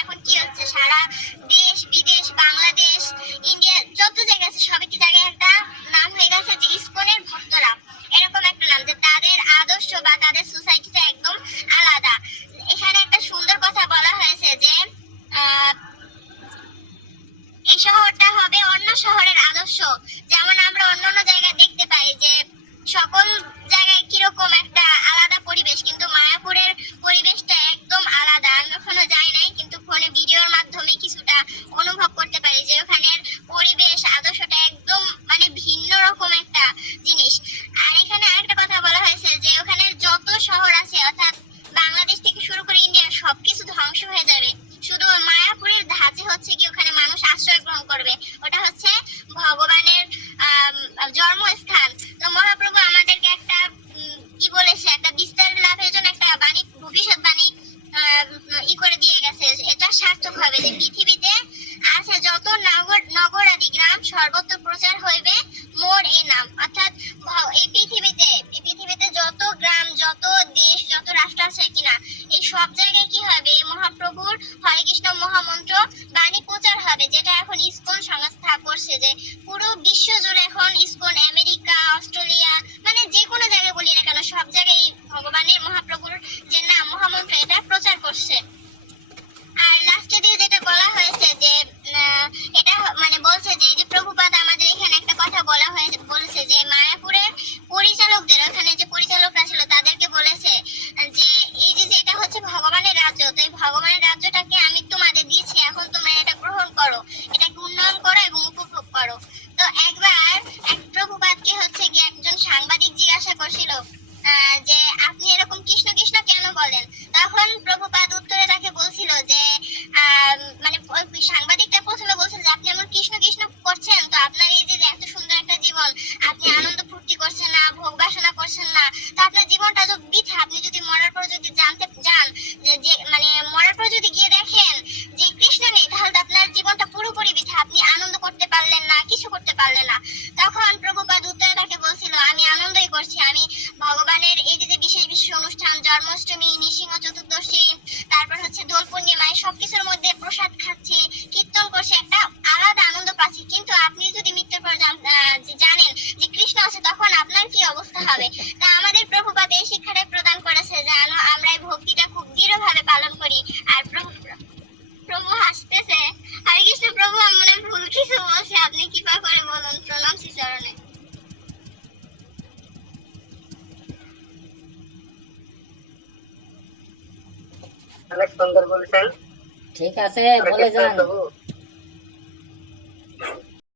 এখন কি হচ্ছে? সারা দেশ, বিদেশ, বাংলাদেশ, ইন্ডিয়া, যত জায়গা আছে, সবই জায়গায় একটা নাম হয়ে গেছে যে ইসকনের ভক্তরা। এরকম একটা নাম যে তাদের আদর্শ বা তাদের সোসাইটিটা একদম আলাদা। এখানে একটা সুন্দর কথা বলা হয়েছে যে এই শহরটা হবে অন্য শহরের আদর্শ। যেমন আমরা অন্য অন্য জায়গায় দেখতে পাই যে সকল জায়গায় কীরকম একটা আলাদা পরিবেশ কিন্তু মায়াপুরের পরিবেশটা একদম আলাদা আমি ওখানে যাই নাই কিন্তু ফোনে ভিডিওর মাধ্যমে কিছুটা অনুভব করতে পারি যে ওখানের পরিবেশ আদর্শটা একদম মানে ভিন্ন রকম একটা জিনিস আর এখানে আরেকটা কথা বলা হয়েছে যে ওখানের যত শহর আছে অর্থাৎ বাংলাদেশ থেকে শুরু করে ইন্ডিয়া সবকিছু ধ্বংস হয়ে যাবে শুধু মায়াপুরের ধাঁচে হচ্ছে কি ওখানে মানুষ আশ্রয় গ্রহণ করবে। ওটা হচ্ছে ভগবানের জন্মস্থান। তো মহাপ্রভু আমাদেরকে একটা কি বলেছে, একটা বিস্তার লাভের জন্য একটা বাণী ভবিষ্যৎবাণী ই করে দিয়ে গেছে। এটা সার্থক হবে যে পৃথিবীতে আছে যত নগর নগরাদি গ্রাম, সর্বত্র প্রচার হইবে মোর এই নাম। অর্থাৎ এই পৃথিবীতে বিশ্ব এখন ইসকন, আমেরিকা, অস্ট্রেলিয়া মানে যে কোনো জায়গায় বলি না কেন, সব জায়গায় ভগবানের মহাপ্রভুর যে নাম, মহামন্ত্র এটা প্রচার করছে আর লাস্টে দিয়ে যেটা বলা হয়েছে যে আহ, এটা হ- মানে বলছে যে এই যে প্রভুপাদ আমাদের এখানে একটা কথা বলা হয়েছে বলেছে যে মায়াপুরের পরিচালকদের ওখানে যে পরিচালকরা ছিল তাদেরকে বলেছে যে এই যে যে এটা হচ্ছে ভগবানের রাজ্য তো এই ভগবানের রাজ্যটাকে আমি তোমাদের দিয়েছি এখন তোমরা এটা গ্রহণ করো এটাকে উন্নয়ন করো এবং উপভোগ করো তো একবার এক প্রভুপাদকে হচ্ছে গিয়ে একজন সাংবাদিক জিজ্ঞাসা করছিল আহ, যে আপনি এরকম কৃষ্ণ কৃষ্ণ কেন বলেন তখন প্রভুপাদ উত্তরে তাকে বলছিল যে আহ, মানে ওই সাংবাদিকটা প্রথমে বলছিল যে আপনি এমন কৃষ্ণ কৃষ্ণ করছেন তো আপনার এই যে যে এত সুন্দর একটা জীবন আপনি আনন্দ ফুর্তি করছেন না ভোগ বাসনা করছেন না তো আপনার জীবনটা তো বৃথা আপনি যদি মরার পর যদি জানতে যান যে যে মানে মরার পর যদি গিয়ে দেখেন যে কৃষ্ণ নেই তাহলে তো আপনার জীবনটা পুরোপুরি বৃথা আপনি আনন্দ করতে পারলেন না কিছু করতে পারলেন না তখন প্রভুপাদ উত্তরে তাকে বলছিল আমি আনন্দই করছি আমি ভগবানের এই যে বিশেষ বিশেষ অনুষ্ঠান, জন্মাষ্টমী, নৃসিংহ চতুর্দশী, তারপর হচ্ছে দোল পূর্ণিমায় সবকিছুর মধ্যে প্রসাদ খাচ্ছি, কীর্তন করছি, একটা আলাদা আনন্দ পাচ্ছি। কিন্তু আপনি যদি মৃত্যুর পর জানেন যে কৃষ্ণ আছে, তখন আপনার কি অবস্থা হবে? অনেক সুন্দর বলছেন ঠিক আছে হরে বলে কৃষ্ণ যান প্রভু